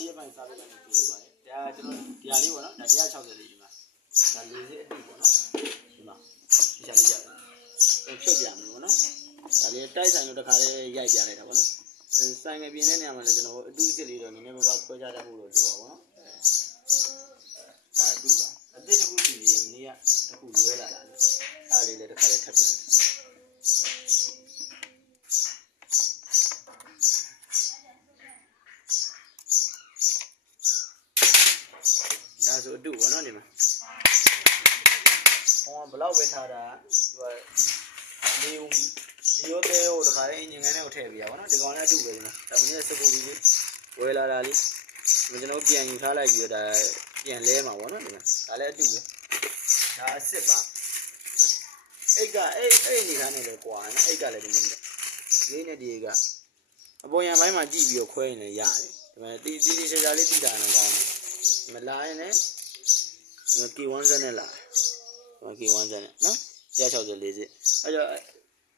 ရေးပိုင်းစားပေးလိုက်လို့ပြောပါတယ်ဒါကျွန်တော်ဒီဟာလေးပေါ့နော်ဒါ160လေးဒီမှာဒါလေးစအတူပေါ့နော်ဒီမှာဒီချာလေးရတယ်ဖြုတ်ပြမယ်ပေါ့နော်ဒါလေးတိုက်ဆိုင်လို့တခါလေးရိုက်ပြလိုက်တာပေါ့နော်ဆိုင်ငယ်ပြင်းတဲ့နေရာမှာလည်းကျွန်တော်အတူစစ်လေးတော့နည်းနည်းပါးပါးခွဲခြားတတ်ဖို့လို့ပြောပါပေါ့နော်ဒါအတူပါအစ်တစ်ခုစီရင်မနေ့ကတစ်ခုလွဲလာတာလေအားလေးလည်းတခါလေးထပ်ပြမယ်ဒါဆိုအတူပေါ့နော်ဒီမှာဟောဘလောက်ပဲထားတာဒီရောတဲရောတခါလေးအင်ဂျင်ကနေကိုထည့်ပြရပါတော့ဒီကောင်လည်းအတူပဲဒီမှာဒါမင်းရဲ့စပုတ်ကြီးဝယ်လာတာလေးကျွန်တော်ပြန်ယူထားလိုက်ပြီးတော့ဒါပြန်လဲမှာပေါ့နော်ဒီမှာဒါလည်းအတူပဲဒါအစ်စ်ပါအိတ်ကအဲ့ဒီခါနဲ့လည်းကွာနော်အိတ်ကလည်းဒီမှာဒီနဲ့ဒီကအပေါ်ရံပိုင်းမှာကြည့်ပြီးတော့ခွဲရင်လည်းရတယ်ဒီမှာတီချာလေးတိတာနဲ့ကောင်းတယ်မလာရင်လည်းK1 ဇက်နဲ့လာK1 ဇက်နဲ့နော်160လေးစစ်အဲ့တော့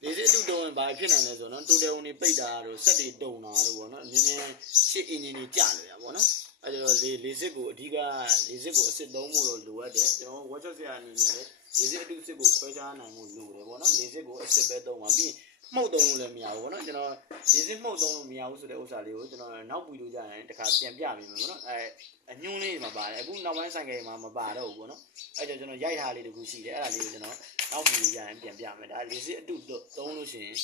လေးစစ်အတူတုံးရင်ဘာဖြစ်နိုင်လဲဆိုတော့တူတယ်ဝင်ပိတ်တာတို့စက်တွေတုံတာတို့ပေါ့နော်နည်းနည်းရှစ်အင်ဂျင်တွေကျလို့ရပါတော့အဲ့တော့လေးစစ်ကိုအဓိကလေးစစ်ကိုအစ်စ်သုံးဖို့လိုအပ်တယ်ကျွန်တော် workshop ဆရာအနေနဲ့လေးစစ်အတူစစ်ကိုခွဲခြားနိုင်မှုလိုတယ်ပေါ့နော်လေးစစ်ကိုအစ်စ်ပဲသုံးပါပြီးမှုတ်သုံးလို့လည်းမရဘူးပေါ့နော်ကျွန်တော်လေးစစ်မှုတ်သုံးလို့မရဘူးဆိုတဲ့ဥစ္စာလေးကိုကျွန်တော်နောက်ပြီးလို့ကြရင်တခါပြန်ပြပေးမယ်ပေါ့နော်အညွှန်းလေးမှာပါတယ်အခုနောက်ပိုင်းဆိုင်ကယ်မှာမပါတော့ဘူးပေါ့နော်အဲ့တော့ကျွန်တော်ရိုက်ထားလေးတခုရှိတယ်အဲ့ဒါလေးကိုကျွန်တော်နောက်ပြီးလို့ကြရင်ပြန်ပြမယ်ဒါလေးစစ်အတူသုံးလို့ရှိရင်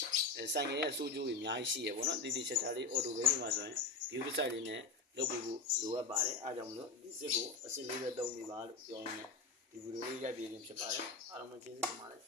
ဆိုင်ကယ်ရဲ့စိုးကျိုးတွေအများကြီးရှိရပေါ့နော်တီချက်လေးအော်တိုဘဲမှာဆိုရင်ဒီဥစ္စာလေးနဲ့လုပ်ပြီးဖို့လိုအပ်ပါတယ်အားကြောင့်မလို့ဒီစစ်ကိုအစစ်လေးပဲသုံးပြီးပါလို့ပြောရင်းနဲ့ဒီဗီဒီယိုလေးရိုက်ပြခြင်းဖြစ်ပါတယ်အားလုံးပဲကျေးဇူးတင်ပါတယ်